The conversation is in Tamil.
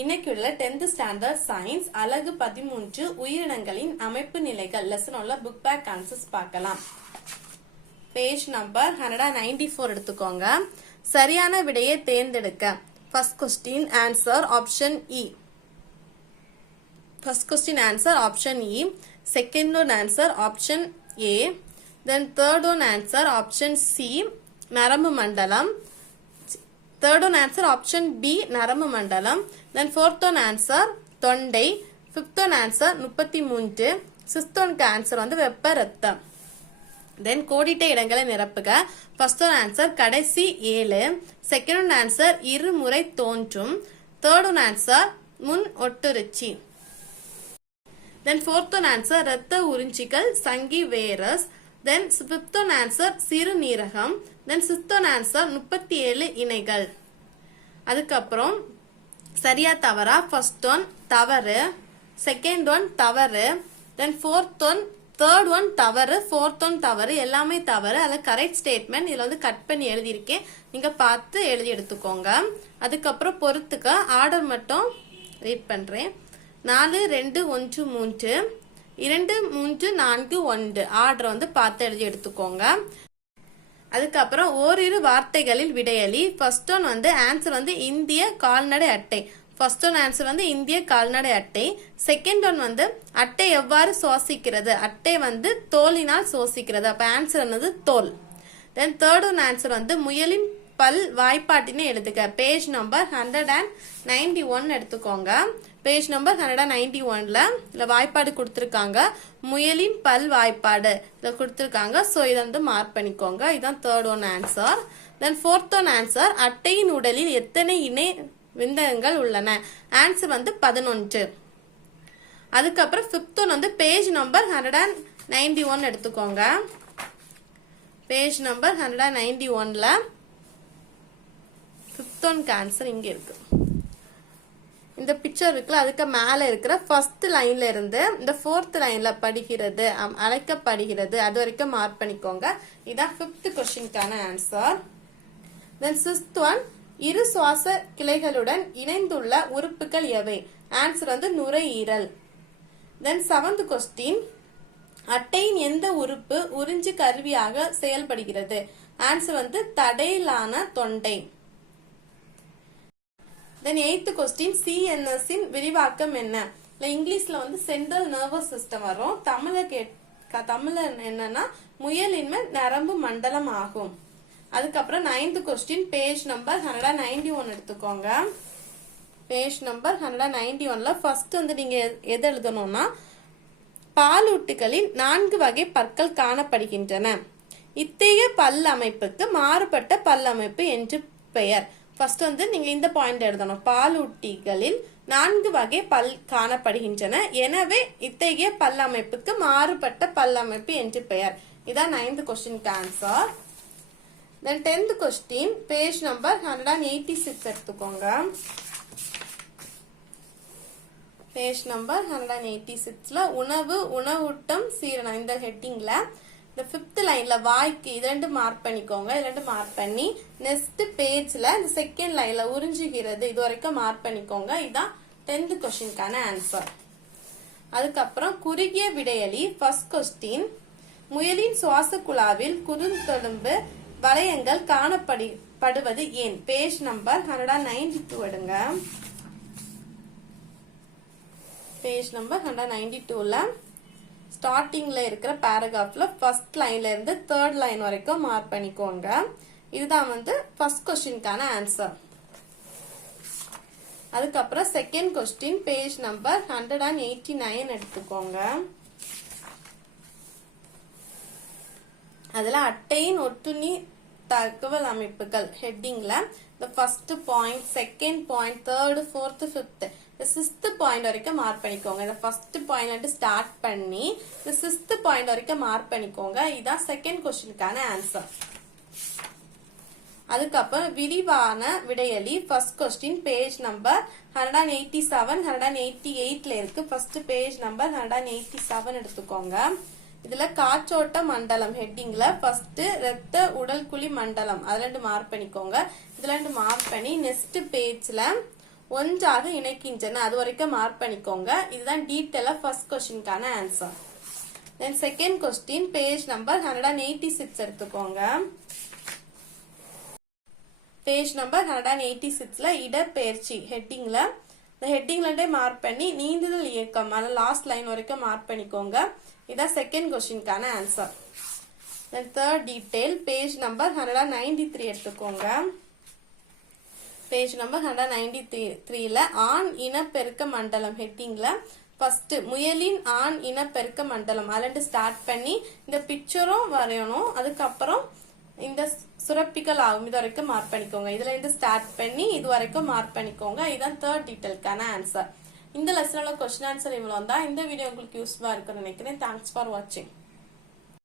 இன்னைக்கு உள்ள 10th ஸ்டாண்டர்ட் சயின்ஸ் அலகு 13 உயிரினங்களின் அமைப்பு நிலைகள் லெசன் உள்ள புக் பேக் ஆன்சர்ஸ் பார்க்கலாம். பேஜ் நம்பர் 194 எடுத்துக்கோங்க. சரியான விடையை தேர்ந்தெடுக்க. First question answer option E. First question answer option E. Second one answer option A. Then third one answer option C நரம்பு மண்டலம். Third one answer option B நரம்பு மண்டலம். Then fourth one answer தொண்டை. Fifth one answer 33. Sixth one answer வந்து வெப்ப ரத்தம். Then கோடிட்ட இடங்களை நிரப்புக. First one answer கடைசி 7. Second one answer இருமுறை தோன்றும். Third one answer முன் ஒட்டுருச்சி. Then fourth one answer இரத்த உறிஞ்சிகள் சங்கி virus. Then fifth one answer சிறுநீரகம். Then sixth one answer 37 இணைகள். அதுக்கப்புறம் சரியா தவறா ஃபர்ஸ்ட் ஒன் தவறு, செகண்ட் ஒன் தவறு, தென் ஃபோர்த் ஒன் தேர்ட் ஒன் தவறு, ஃபோர்த் ஒன் தவறு, எல்லாமே தவறு. அதில் கரெக்ட் ஸ்டேட்மெண்ட் இதில் வந்து கட் பண்ணி எழுதியிருக்கேன், நீங்கள் பார்த்து எழுதி எடுத்துக்கோங்க. அதுக்கப்புறம் பொறுத்துக்க ஆர்டர் மட்டும் ரீட் பண்ணுறேன். 4 2 1 3 2 3 4 1 ஆர்டர் வந்து பார்த்து எழுதி எடுத்துக்கோங்க. அதுக்கப்புறம் ஓரிரு வார்த்தைகளில் விடையளி. ஃபர்ஸ்ட் ஒன் வந்து ஆன்சர் வந்து இந்திய கால்நடை அட்டை. ஃபர்ஸ்ட் ஒன் ஆன்சர் வந்து இந்திய கால்நடை அட்டை. செகண்ட் ஒன் வந்து அட்டை எவ்வாறு சுவாசிக்கிறது, அட்டை வந்து தோலினால் சுவாசிக்கிறது, அப்ப ஆன்சர் வந்து தோல். தென் தேர்ட் ஒன் ஆன்சர் வந்து முயலின் பல் வாய்ப்பாட்டினை எழுதுக. பேஜ் நம்பர் 191 எடுத்துக்கோங்க. பேஜ் நம்பர் 191ல இதுல வாய்ப்பாடு கொடுத்துருக்காங்க, முயலின் பல் வாய்ப்பாடு இதில் கொடுத்துருக்காங்க. ஸோ இதை வந்து மார்க் பண்ணிக்கோங்க. இதுதான் தேர்ட் ஒன் ஆன்சர். தென் ஃபோர்த் ஒன் ஆன்சர் அட்டையின் உடலில் எத்தனை இணை விந்தகங்கள் உள்ளன, ஆன்சர் வந்து 11. அதுக்கப்புறம் ஃபிஃப்த் ஒன் வந்து பேஜ் நம்பர் 191 எடுத்துக்கோங்க. பேஜ் நம்பர் 191ல ஃபிஃப்த் ஒன்க்கு ஆன்சர் இங்க இருக்கு. இந்த பிக்சர் இருக்குல்ல, அதுக்கு மேல இருக்கிற ஃபர்ஸ்ட் லைன்ல இருந்து இந்த ஃபோர்த் லைன்ல படிக்கிறது அழைக்கப்படுகிறது அது வரைக்கும் மார்க் பண்ணிக்கோங்க. இதான் ஃபிஃப்த் கொஸ்டினுக்கான ஆன்சர். தென் சிக்ஸ்த் ஒன் இரு சுவாச கிளைகளுடன் இணைந்துள்ள உறுப்புகள் எவை, ஆன்சர் வந்து நுரையீரல். தென் செவன்த் கொஸ்டின் அட்டையின் எந்த உறுப்பு உறிஞ்சு கருவியாக செயல்படுகிறது, ஆன்சர் வந்து தடையிலான தொண்டை. தென் எய்த் கொஸ்டின் CNS இன் விரிவாக்கம் என்ன, இங்கிலீஷ்ல வந்து சென்ட்ரல் நர்வஸ் சிஸ்டம் வரும், தமிழ்ல என்னன்னா முயலின்மை நரம்பு மண்டலம் ஆகும். அதுக்கப்புறம் 9th கொஸ்டின் பேஜ் நம்பர் 191 எடுத்துக்கோங்க. பேஜ் நம்பர் 191ல ஃபர்ஸ்ட் வந்து நீங்க எது எழுதணும்னா பாலூட்டிகளில் 4 வகை பற்கள் காணப்படுகின்றன. இத்தகைய பல் அமைப்புக்கு மாறுபட்ட பல் அமைப்பு என்று பெயர். ஃபர்ஸ்ட் வந்து நீங்க இந்த பாயிண்ட் எழுதணும், பாலூட்டிகளில் 4 வகை பல் காணப்படுகின்றன, எனவே இத்தகைய பல்லமைப்புக்கு மாறுபட்ட பல்லமைப்பு என்று பெயர். இதான் 9th கொஸ்டினுக்கு ஆன்சர். தென் 10th கொஸ்டின் பேஜ் நம்பர் 186 எடுத்துக்கோங்க. பேஜ் நம்பர் 186ல உணவு உணவூட்டம் சீரணம் இந்த ஹெட்டிங்ல இந்த 5th லைன்ல வாய்க்கு இது 2 மார்க் பண்ணிக்கோங்க. இது 2 மார்க் பண்ணி நெக்ஸ்ட் பேஜ்ல இந்த செகண்ட் லைன்ல உறிஞ்சுகிறது இது வரைக்கும் மார்க் பண்ணிக்கோங்க. இதான் 10th கொஸ்டினுக்கான ஆன்சர். அதுக்கப்புறம் குறுகிய விடையளி. ஃபர்ஸ்ட் கொஸ்டின் முயலின் சுவாச குழாவில் குறுந்தொடும்பு வளையங்கள் காணப்படுவது ஏன், பேஜ் நம்பர் 192 எடுங்க. பேஜ் நம்பர் 192ல ஸ்டார்டிங்ல இருக்கிற பேராகிராஃப்ல ஃபர்ஸ்ட் லைன்ல இருந்து தேர்ட் லைன் வரைக்கும் மார்க் பண்ணிக்கோங்க. இதுதான் வந்து ஃபர்ஸ்ட் கொஸ்டினுக்கான ஆன்சர். அதுக்கப்புறம் செகண்ட் கொஸ்டின் பேஜ் நம்பர் 189 எடுத்துக்கோங்க. அதுல அட்டையின் ஒட்டுண்ணி தகவல் அமைப்புகள் ஹெட்டிங்ல இந்த first point, second point, third, fourth, fifth, sixth point வரைக்கும் மார்க் பண்ணிக்கோங்க. இந்த ஃபர்ஸ்ட் பாயிண்ட் ஸ்டார்ட் பண்ணி இந்த சிக்ஸ்த் பாயிண்ட் வரைக்கும் மார்க் பண்ணிக்கோங்க. இதான் செகண்ட் கொஸ்டினுக்கான ஆன்சர். அதுக்கப்புறம் விரிவான விடையளி. ஃபர்ஸ்ட் கொஸ்டின் பேஜ் நம்பர் 187 188ல இருக்கு. ஃபர்ஸ்ட் பேஜ் நம்பர் 187 எடுத்துக்கோங்க. இதுல காற்றோட்ட மண்டலம் ஹெட்டிங்ல ஃபர்ஸ்ட் ரத்த உடல் குழி மண்டலம் அதுல 2 மார்க் பண்ணிக்கோங்க. இதுல 2 மார்க் பண்ணி நெக்ஸ்ட் பேஜ்ல ஒன்றாக இணைக்கின்றன. அது வரைக்கும் மார்க் பண்ணிக்கோங்க. இதுதான் டீட்டெயிலா ஃபர்ஸ்ட் கொஸ்டின்கான answer. Then second question page number 186 எடுத்துக்கோங்க. பேஜ் நம்பர் 186ல இடப்பெயர்ச்சி ஹெட்டிங்ல இந்த ஹெட்டிங்ல மார்க் பண்ணி நீந்துதல் இயக்கம் அது லாஸ்ட் லைன் வரைக்கும் மார்க் பண்ணிக்கோங்க. இதான் செகண்ட் கொஸ்டின்கான answer. Then third detail page number 193 எடுத்துக்கோங்க. பேஜ் நம்பர் 193ல ஆண் இனப்பெருக்க மண்டலம் ஹெட்டிங்ல ஃபர்ஸ்ட் முயலின் ஆண் இனப்பெருக்க மண்டலம் அதுல ஸ்டார்ட் பண்ணி இந்த பிக்சரும் வரையணும். அதுக்கப்புறம் இந்த சுரப்பிகள் ஆகும் இது வரைக்கும் மார்க் பண்ணிக்கோங்க. இதுல இருந்து ஸ்டார்ட் பண்ணி இது வரைக்கும் மார்க் பண்ணிக்கோங்க. இதுதான் தேர்ட் டீடைலுக்கான ஆன்சர். இந்த லெசனோட கொஸ்டின் ஆன்சர் இவ்வளவு தான். இந்த வீடியோ உங்களுக்கு யூஸ்ஃபுல்லா இருக்குன்னு நினைக்கிறேன். தேங்க்ஸ் ஃபார் வாட்சிங்.